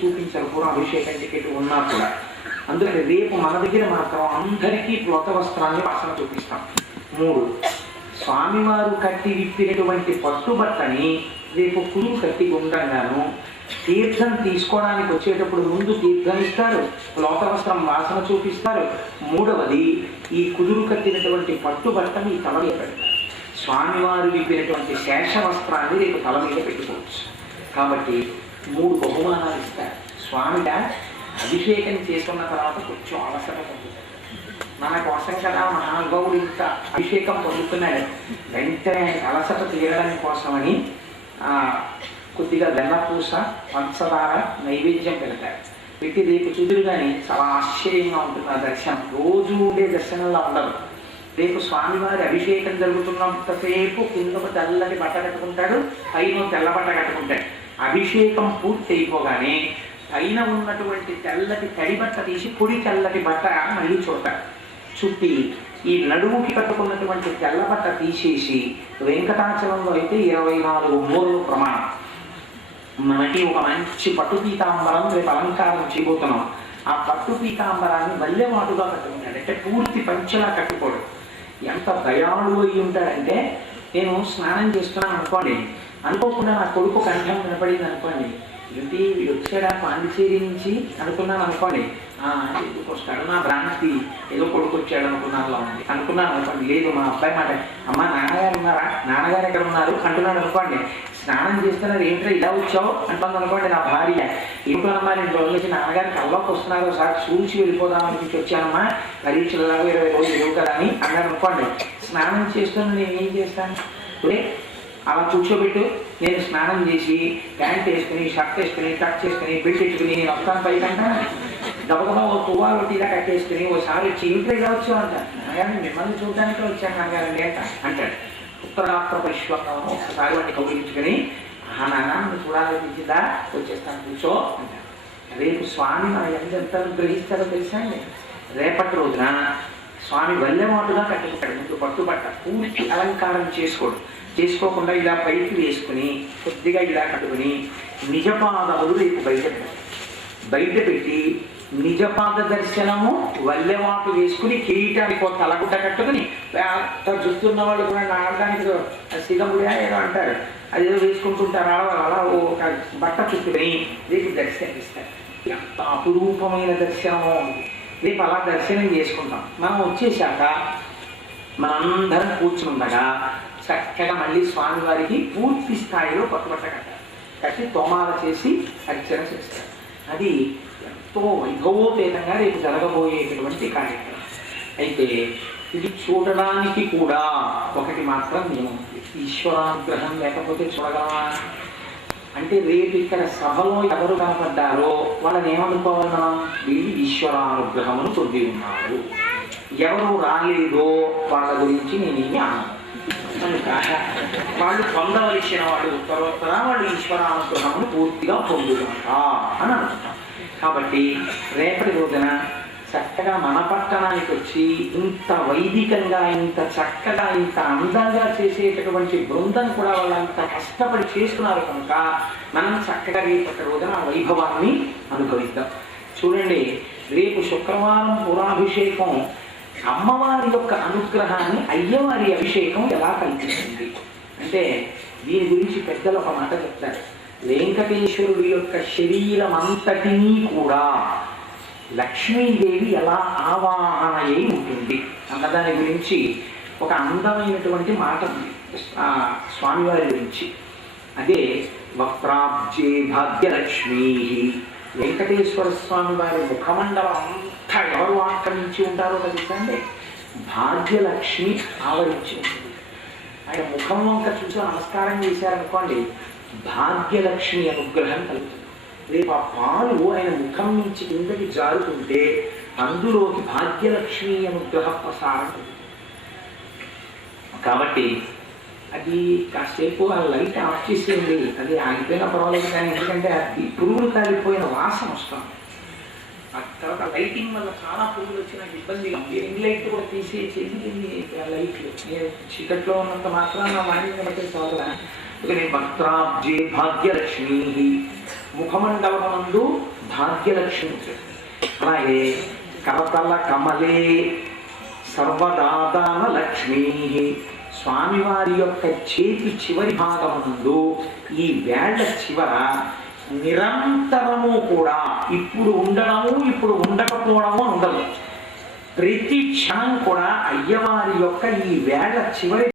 చూపించారు పూర్వాభిషేకం టికెట్ ఉన్నా కూడా. అందుకని రేపు మన దగ్గర మాత్రం అందరికీ ప్లోత వస్త్రాన్ని వాసన చూపిస్తాం. 3, స్వామివారు కట్టి విప్పినటువంటి పట్టుబట్టని రేపు కుదురు కట్టి ఉండంగాను తీర్థం తీసుకోవడానికి వచ్చేటప్పుడు ముందు తీర్థం ఇస్తారు, ప్లోత వస్త్రం వాసన చూపిస్తారు. 3వది ఈ కుదురు కట్టినటువంటి పట్టుబట్టని ఈ తల మీద పెడతారు. స్వామివారు విప్పినటువంటి శేష వస్త్రాన్ని రేపు తల మీద పెట్టుకోవచ్చు. కాబట్టి 3 బహుమానాలు ఇస్తారు. స్వామిగా అభిషేకం చేసుకున్న తర్వాత కొంచెం అవసరం పొందుతాడు. మన కోసం కదా మహానుభావుడు ఇంత అభిషేకం పొందుతున్నాడు, వెంటనే అలసట తీరడానికి కోసమని కొద్దిగా వెన్నపూస పంచదార నైవేద్యం పెడతారు. పెట్టి రేపు చూదురు కానీ చాలా ఆశ్చర్యంగా ఉంటుంది ఆ దర్శనం. రోజు ఉండే దర్శనంలా ఉండదు. రేపు స్వామివారి అభిషేకం జరుగుతున్నంతసేపు కింద ఒక తెల్లటి బట్ట కట్టుకుంటాడు, పైన తెల్ల బట్ట కట్టుకుంటాడు. అభిషేకం పూర్తి అయిపోగానే పైన ఉన్నటువంటి తెల్లటి తడి బట్ట తీసి పొడి తెల్లటి బట్ట మళ్ళీ చుట్టి ఈ నడుముకి కట్టుకున్నటువంటి తెల్ల బట్ట తీసేసి వెంకటాచలంలో అయితే 24 మూరలు ప్రమాణం. మనకి ఒక మంచి పట్టు పీతాంబరం రేపు అలంకారం చేయబోతున్నాం. ఆ పట్టు పీతాంబరాన్ని వల్లెమాటుగా కట్టుకుంటాడు. అంటే పూర్తి పంచలా కట్టుకోడు. ఎంత దయాళువు అయి ఉంటాడంటే, నేను స్నానం చేస్తున్నాను అనుకోండి, అనుకోకుండా నా కొడుకు కంఠం వినపడింది అనుకోండి, ఏంటి వీడు వచ్చాడా పాండిచేరి నుంచి అనుకున్నాను అనుకోండి, ఎందుకు వస్తాడు నా భ్రాంతి, ఏదో కొడుకు వచ్చాడు అనుకున్నాను అనుకోండి. లేదు మా అబ్బాయి మాట, అమ్మ నాన్నగారు ఉన్నారా, నాన్నగారు ఎక్కడ ఉన్నారు అంటున్నాడు అనుకోండి. స్నానం చేస్తున్నారు, ఏంటో ఇలా వచ్చావు అంటుంది అనుకోండి నా భార్య. ఏమిటోనమ్మా నేను రోజు నాన్నగారు కల్లోకి వస్తున్నారు, ఒకసారి చూసి వెళ్ళిపోదాం అనిపించి వచ్చానమ్మా, పరీక్షలలో 20 రోజులు లేవు కదా అని అన్నాడు అనుకోండి. స్నానం చేస్తున్నా నేను ఏం చేస్తాను, అలా కూర్చోబెట్టు, నేను స్నానం చేసి ప్యాంట్ వేసుకుని షర్ట్ వేసుకుని కట్ చేసుకుని బెల్ట్ పెట్టుకుని నేను వస్తాను పైకంటా గబగబా ఓ తువ్వాలు ఇలా కట్టేసుకుని ఓసారి వచ్చి ఇంట్లో ఇలా వచ్చావు అంటాను. నాన్నగారిని మిమ్మల్ని చూడడానికి వచ్చాను నాన్నగారండి అంటాడు. ఉత్తరాత్ర పరిశ్వరం ఒకసారి వాడిని కౌగిలించుకొని, నాన్న చూడాలనిపించిందా, వచ్చేస్తాను కూర్చో అంటాడు. రేపు స్వామి మన ఎంత గ్రహిస్తారో తెలుసా అండి. రేపటి రోజున స్వామి వల్లెమాటుగా కట్టుకుంటాడు. ముందు పట్టుబట్ట పూర్తి అలంకారం చేసుకోకుండా ఇలా పైకి వేసుకుని కొద్దిగా ఇలా కట్టుకుని నిజపాదములు రేపు బయట పెట్టి నిజపాద దర్శనము వల్లెమాటు వేసుకుని కిరీటానికి ఒక తలగుట్ట కట్టుకుని చూస్తున్న వాళ్ళు కూడా ఆడడానికి సిగముడియా ఏదో అంటారు, అదేదో వేసుకుంటుంటారు ఆడవాళ్ళు. అలా ఒక బట్ట చుట్టుకుని రేపు దర్శనం ఇస్తారు. ఎంత అపురూపమైన దర్శనమో. రేపు అలా దర్శనం చేసుకుంటాం. మనం వచ్చేసాక మనందరం కూర్చుండగా చక్కగా మళ్ళీ స్వామివారికి పూర్తి స్థాయిలో పట్టుబట్ట కట్టి తోమాల చేసి అర్చన చేస్తారు. అది ఎంతో వైభవోపేతంగా రేపు జరగబోయేటటువంటి కార్యక్రమం. అయితే ఇది చూడడానికి కూడా ఒకటి మాత్రం నియమం, ఈశ్వరానుగ్రహం లేకపోతే చూడగలమా అంటే, రేపు ఇక్కడ సభలో ఎవరు కనపడ్డారో వాళ్ళని ఏమనుకోవాలన్నా, వీళ్ళు ఈశ్వరానుగ్రహమును పొంది ఉన్నారు. ఎవరు రాలేదో వాళ్ళ గురించి నేనేమి అన్నాను కనుక వాళ్ళు పొందవలసిన వాళ్ళు ఉత్తరోత్తర వాళ్ళు ఈశ్వరానుగ్రహమును పూర్తిగా పొందుతారా అని అనుకుంటాం. కాబట్టి రేపటి రోజున చక్కగా మన పట్టణానికి వచ్చి ఇంత వైదికంగా ఇంత చక్కగా ఇంత అందంగా చేసేటటువంటి బృందం కూడా వాళ్ళంత కష్టపడి చేస్తున్నారు కనుక మనం చక్కగా రేపటి రోజున ఆ వైభవాన్ని అనుభవిద్దాం. చూడండి, రేపు శుక్రవారం పురాభిషేకం అమ్మవారి యొక్క అనుగ్రహాన్ని అయ్యవారి అభిషేకం ఎలా కల్పిస్తుంది అంటే, దీని గురించి పెద్దలు ఒక మాట చెప్తారు. వెంకటేశ్వరుడి యొక్క శరీరం అంతటినీ కూడా లక్ష్మీదేవి ఎలా ఆవాహన అయి ఉంటుంది అన్నదాని గురించి ఒక అందమైనటువంటి మాట ఉంది స్వామివారి గురించి. అదే వక్త్రాబ్జే భాగ్యలక్ష్మీ. వెంకటేశ్వర స్వామి వారి ముఖమండలం అంతా ఎవరు ఆక్రమించి ఉంటారో తెలుసండి, భాగ్యలక్ష్మి ఆవరించి ఉంటుంది. ఆయన ముఖం వంక చూసి నమస్కారం చేశారనుకోండి, భాగ్యలక్ష్మి అనుగ్రహం కలుగుతుంది. రేపు ఆ పాలు ఆయన ముఖం నుంచి కిందకి జారుతుంటే అందులోకి భాగ్యలక్ష్మి అనుగ్రహ ప్రసారం కలుగుతుంది. కాబట్టి అది కాసేపు ఆ లైట్ ఆఫ్ చేసేయండి, అది ఆగిపోయినా పర్వాలేదు కానీ, ఎందుకంటే అది పురుగులు కాలిపోయిన వాసన వస్తుంది. ఆ తర్వాత లైటింగ్ వల్ల చాలా పురుగులు వచ్చి నాకు ఇబ్బందిగా ఉంది. రింగ్ లైట్ కూడా తీసేసి లైట్లు చీకట్లో ఉన్నంత మాత్రాన వాణి బట్టి చాలా. అందుకని వక్త్రాబ్జే భాగ్యలక్ష్మీ ముఖమండలమునందు భాగ్యలక్ష్మి ఉంటుంది. అలాగే కరతల కమలే సర్వదాదాన లక్ష్మీ, స్వామివారి యొక్క చేతి చివరి భాగమునందు ఈ వేళ్ల చివర నిరంతరము కూడా ఇప్పుడు ఉండడము ఇప్పుడు ఉండకపోవడము ఉండదు. ప్రతి క్షణం కూడా అయ్యవారి యొక్క ఈ వేళ్ల చివరి